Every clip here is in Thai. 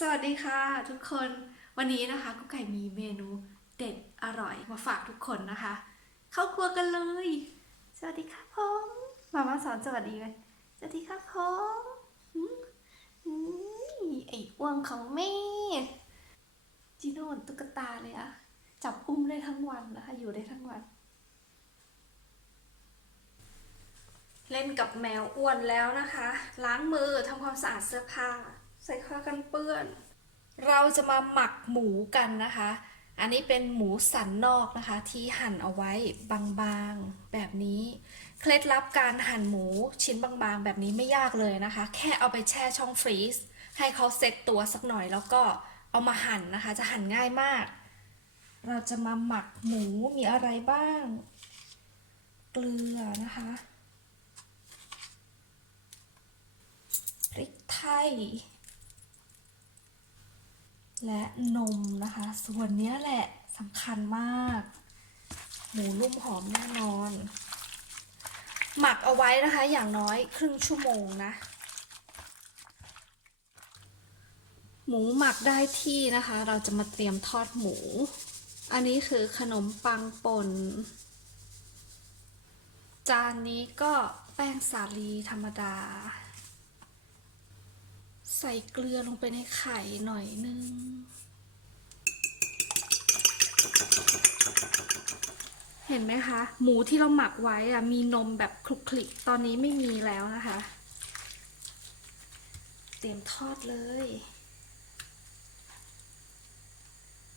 สวัสดีค่ะทุกคนวันนี้นะคะกุ๊กไก่มีเมนูเด็ดอร่อยมาฝากทุกคนนะคะ เข้าครัวกันเลย สวัสดีครับผมมามาสอนสวัสดีเลยสวัสดีครับผมอืมอืมไอ้อ้วงของแม่จิโน่นตุ๊กตาเลยอะจับอุ้มได้ทั้งวันนะคะ อยู่ได้ทั้งวัน เล่นกับแมวอ้วนแล้วนะคะ ล้างมือทำความสะอาดเสื้อผ้า ใส่ผ้ากันเปื้อน เราจะมาหมักหมูกันนะคะ อันนี้เป็นหมูสันนอกนะคะ ที่หั่นเอาไว้บางๆแบบนี้ เคล็ดลับการหั่นหมูชิ้นบางๆ แบบนี้ไม่ยากเลยนะคะ แค่เอาไปแช่ช่องฟรีซให้เขาเซ็ตตัวสักหน่อยแล้วก็เอามาหั่นนะคะ จะหั่นง่ายมาก เราจะมาหมักหมูมีอะไรบ้าง เกลือนะคะพริกไทย และนมนะคะ ส่วนนี้แหละสำคัญมาก หมูนุ่มหอมแน่นอน หมักเอาไว้นะคะ อย่างน้อยครึ่งชั่วโมงนะ หมูหมักได้ที่นะคะ เราจะมาเตรียมทอดหมู อันนี้คือขนมปังป่นจานนี้ก็แป้งสาลีธรรมดา ใส่เกลือลงไปในไข่หน่อยนึง เห็นไหมคะ หมูที่เราหมักไว้อะมีนมแบบคลุกคลิกตอนนี้ไม่มีแล้วนะคะ เตรียมทอดเลย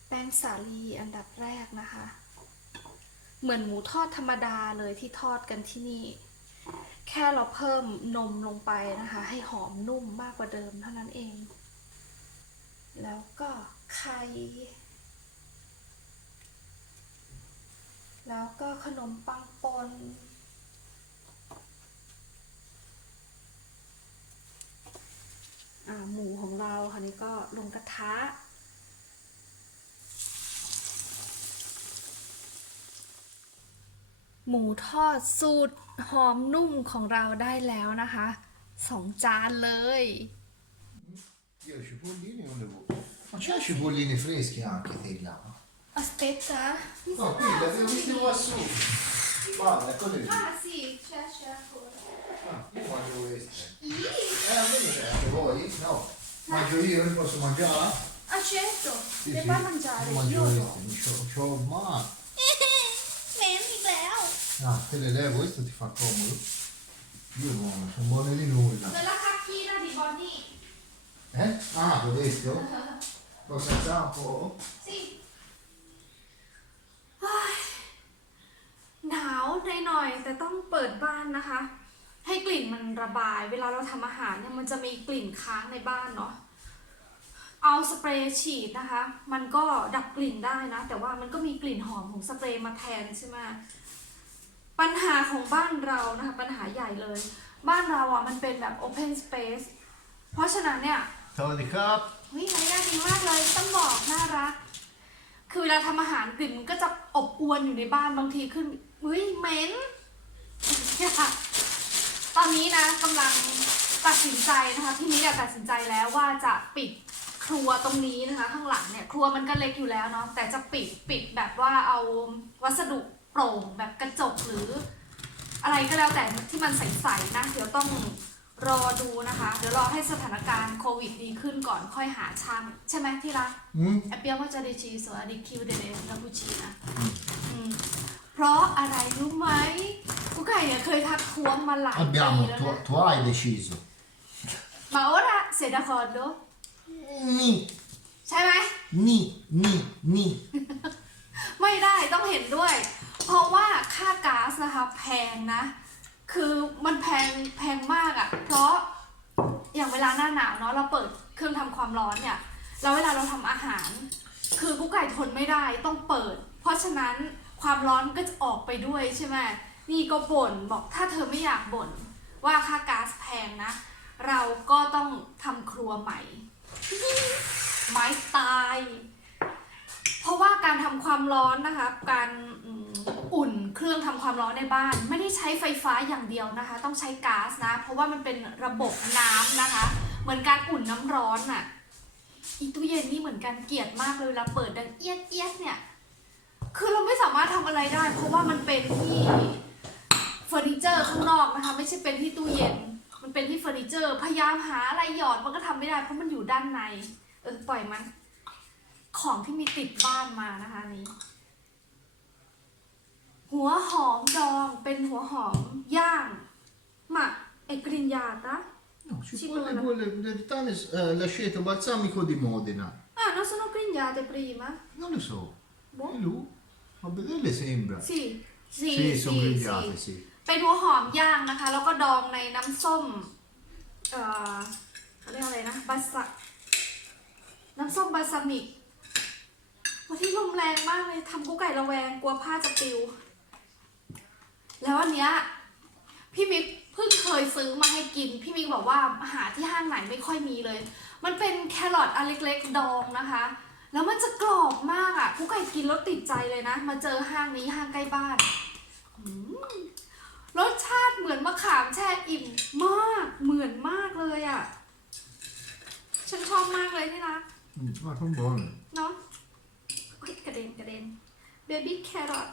แป้งสาลีอันดับแรกนะคะ เหมือนหมูทอดธรรมดาเลยที่ทอดกันที่นี่ แค่เราเพิ่มนมลงไปนะคะ ให้หอมนุ่มมากกว่าเดิมเท่านั้นเอง แล้วก็ไข่แล้วก็ขนมปังปนอ่าหมูของเราค่ะนี่ก็ลงกระทะ หมูทอดสูตรหอมนุ่มของเราได้แล้วนะคะสองจานเลย Io i cipolline non le voglio. Ma c'è i cipolline freschi anche te là? aspetta No, qui le avevo viste qua su. Guarda, eccole lì. ah sì c'è c'è ancora Ah, io mangio queste. Eh, a me mi piace, voi? No. Mangio io, io posso mangiare? ah certo Sì, le sì. puoi mangiare Io mangio io no queste, mi c'ho, c'ho ma. เหม็นอีกแล้ว Ah, te le levo, questo ti fa comodo. Io non sono buone di nulla. della cacchina di Bonnie Eh? Ah, questo? Lo senza un po'? สิเฮ้ยหนาวหน่อยๆแต่ต้องเปิดบ้านนะคะ ให้กลิ่นมันระบาย เวลาเราทำอาหารเนี่ยมันจะมีกลิ่นค้างในบ้านเนาะ เอาสเปรย์ฉีดนะคะ มันก็ดับกลิ่นได้นะ แต่ว่ามันก็มีกลิ่นหอมของสเปรย์มาแทนใช่ไหม ปัญหาของบ้านเรานะคะปัญหาใหญ่เลย บ้านเราอะมันเป็นแบบ open space เพราะฉะนั้นเนี่ย Ciao di cap. เฮ้ยอันนี้น่ากินมากเลยต้องบอกน่ารัก คือเวลาทำอาหารกลิ่นมันก็จะอบอวนอยู่ในบ้านบางทีขึ้นเฮ้ยเหม็นตอนนี้นะกำลังตัดสินใจนะคะพี่นิดอะตัดสินใจแล้วว่าจะปิดครัวตรงนี้นะคะ ข้างหลังเนี่ยครัวมันก็เล็กอยู่แล้วเนาะแต่จะปิดปิดแบบว่าเอาวัสดุโป ร่งแบบกระจกหรือ อะไรก็แล้วแต่ที่มันใสๆนะ เดี๋ยวต้องรอดูนะคะ เดี๋ยวรอให้สถานการณ์โควิดดีขึ้นก่อนค่อยหาช่าง ใช่ไหมที่รัก Mm? Abbiamo già deciso di chiudere la cucina อืมเพราะอะไรรู้ไหมกุ๊กไก่เนี่ยเคยทักท้วงมาหลายปี Abbiamo, แล้ว tu, นะ tu hai deciso. มา ora sei d'accordo Ni, ใช่ไหม ni, ni, ni. ไม่ได้ต้องเห็นด้วย เพราะว่าค่าก๊าซนะคะแพงนะ คือมันแพงแพงมากอะ่ะ เพราะอย่างเวลาหน้าหนาวเนาะเราเปิดเครื่องทำความร้อนเนี่ยแล้วเวลาเราทำอาหาร คือกุ๊กไก่ทนไม่ได้ต้องเปิด เพราะฉะนั้นความร้อนก็จะออกไปด้วยใช่ไหมนี่ก็บ่นบอกถ้าเธอไม่อยากบ่นว่าค่าก๊าซแพงนะ เราก็ต้องทำครัวใหม่ไม้ตาย เพราะว่าการทำความร้อนนะคะ การ อุ่นเครื่องทำความร้อนในบ้าน ไม่ได้ใช้ไฟฟ้าอย่างเดียวนะคะ ต้องใช้ก๊าซนะ เพราะว่ามันเป็นระบบน้ำนะคะ เหมือนการอุ่นน้ำร้อนน่ะอีตู้เย็นนี่เหมือนกันเกลียดมากเลยเวลาเปิดดังเอียดเอียดเนี่ย คือเราไม่สามารถทำอะไรได้ เพราะว่ามันเป็นที่เฟอร์นิเจอร์ข้างนอกนะคะ ไม่ใช่เป็นที่ตู้เย็น มันเป็นที่เฟอร์นิเจอร์ พยายามหาอะไรหยอดมันก็ทำไม่ได้เพราะมันอยู่ด้านใน เออปล่อยมัน ของที่มีติดบ้านมานะคะนนี้ หัวหอมดองเป็นหัวหอมย่างหมักเอกรินยาตะ No, ci Sì, vuole, come no. vuole del tale eh, l'aceto balsamico di Modena. Ah, non sono grigliate prima? Non lo so. Boh. E lui? A vedere sembra. Sì, sì, Sì, sono sì, grigliate, sì. sì. เป็นหัวหอมย่างนะคะ แล้วก็ดองในน้ำส้ม เอ่อเขาเรียกอะไรนะบาสะน้ำส้มบาซามิกวันที่ลมแรงมากเลยทำกุ๊กไก่ระแวง กลัวผ้าจะปลิว แล้วอันเนี้ยพี่มิกเพิ่งเคยซื้อมาให้กิน พี่มิกบอกว่าหาที่ห้างไหนไม่ค่อยมีเลย มันเป็นแครอทอันเล็กๆดองนะคะ แล้วมันจะกรอบมากอะ่ะกุ๊กไก่กินแล้วติดใจเลยนะ มาเจอห้างนี้ห้างใกล้บ้านอืมรสชาติเหมือนมะขามแช่อิ่มมากเหมือนมากเลยอะ่ะ ฉันชอบมากเลยที่รัก Mm, Ma sono buone. เนาะโอ๊ยกระเด็นกระเด็นเบบี้แครอท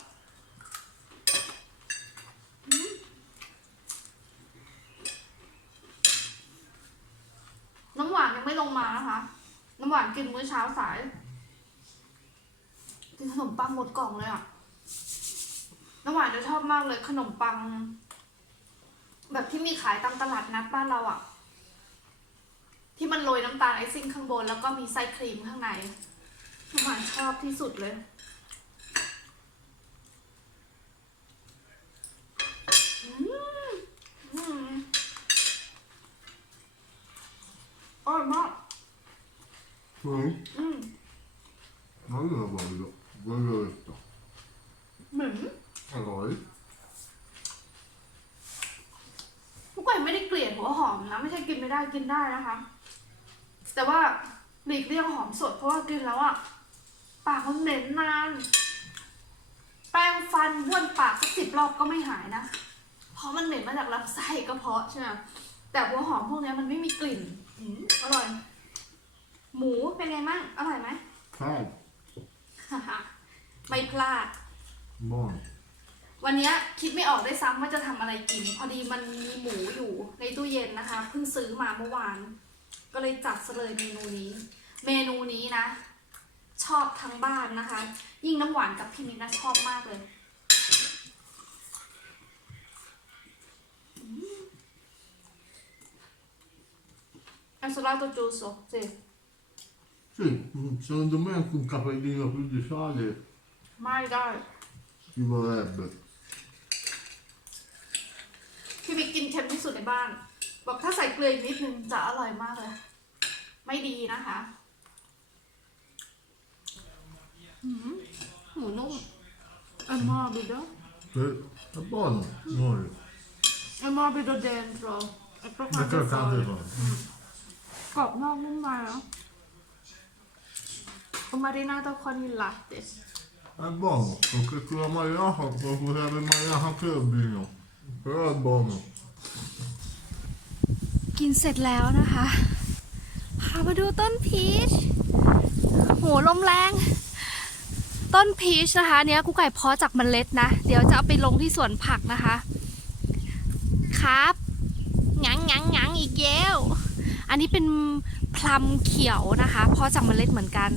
น้ำหวานยังไมานะคะน้ำหวานกินมื้อเช้าสาย กินขนมปังหมดกล่องเลยอะน้ำหวานจะชอบมากเลยขนมปัง แบบที่มีขายตามตลาดนัดบ้านเราอะที่มันโรยน้ำตาลไอซิ่งข้างบนแล้วก็มีไส้ครีมข้างในน้ำหวานชอบที่สุดเลย อืมอืมอร่อยมาก Sì? อืม Ma io la voglio. Voglio questo. เหมือน Allora. ทุกคนไม่ได้เกลียดหัวหอมนะ ไม่ใช่กินไม่ได้กินได้นะคะ แต่ว่าหลีกเลี่ยงหอมสดเพราะว่ากินแล้วอะปากมันเหม็นนาน แปรงฟันบ้วนปากสักสิบรอบก็ไม่หายนะ เพราะมันเหม็นมาจากลำไส้กระเพาะใช่ไหมแต่หัวหอมพวกเนี้ยมันไม่มีกลิ่นอืมอร่อย หมูเป็นไงมั่งอร่อยไหม Ciao. ไม่พลาด Buono. วันเนี้ยคิดไม่ออกได้วยซ้ำว่าจะทำอะไรกิน พอดีมันมีหมูอยู่ในตู้เย็นนะคะเพิ่งซื้อมาเมื่อวาน ก็เลยจัดซะเลยเมนูนี้ เมนูนี้นะ ชอบทั้งบ้านนะคะ ยิ่งน้ำหวานกับพี่มิ้นนะชอบมากเลยอันสลาโตจูโซเจ Sì, mm, secondo me anche un capellino più di sale ไม่ได้ ci vorrebbe. พี่มิกกินเค็มที่สุดในบ้าน บอกถ้าใส่เกลืออีกนิดนึงจะอร่อยมากเลย ไม่ดีนะคะหืมหมูนุ่มเอมอบิโด Sì, è buono. Buono. เอมอบิโดเดนโรเอปโปคา Ma เด che ฟอ cade ย fa? กรอบนอกนุ่มในแล้วมารินาโตคอนิลาเตส È buono, perché con la marinata potrebbe marinare anche il vino. Però è buono. กินเสร็จแล้วนะคะ พามาดูต้นพีชโหลมแรง ต้นพีชนะคะ เนี้ยกูไก่เพาะจากเมล็ดนะ เดี๋ยวจะเอาไปลงที่สวนผักนะคะ ครับงังงังงังอีกเย้วอันนี้เป็นพลัมเขียวนะคะ เพาะจากเมล็ดเหมือนกัน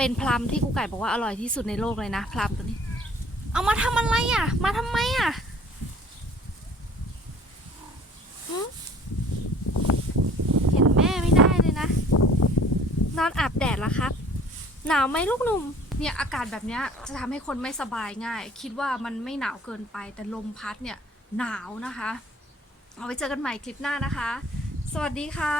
เป็นพลัมที่กูไก่บอกว่าอร่อยที่สุดในโลกเลยนะพลัมตัวนี้ เอามาทำอะไรอะ มาทำไมอะเห็นแม่ไม่ได้เลยนะ นอนอาบแดดแล้วครับ หนาวไหมลูกหนุ่ม เนี่ยอากาศแบบนี้จะทำให้คนไม่สบายง่าย คิดว่ามันไม่หนาวเกินไป แต่ลมพัดเนี่ยหนาวนะคะ เอาไว้เจอกันใหม่คลิปหน้านะคะ สวัสดีค่ะ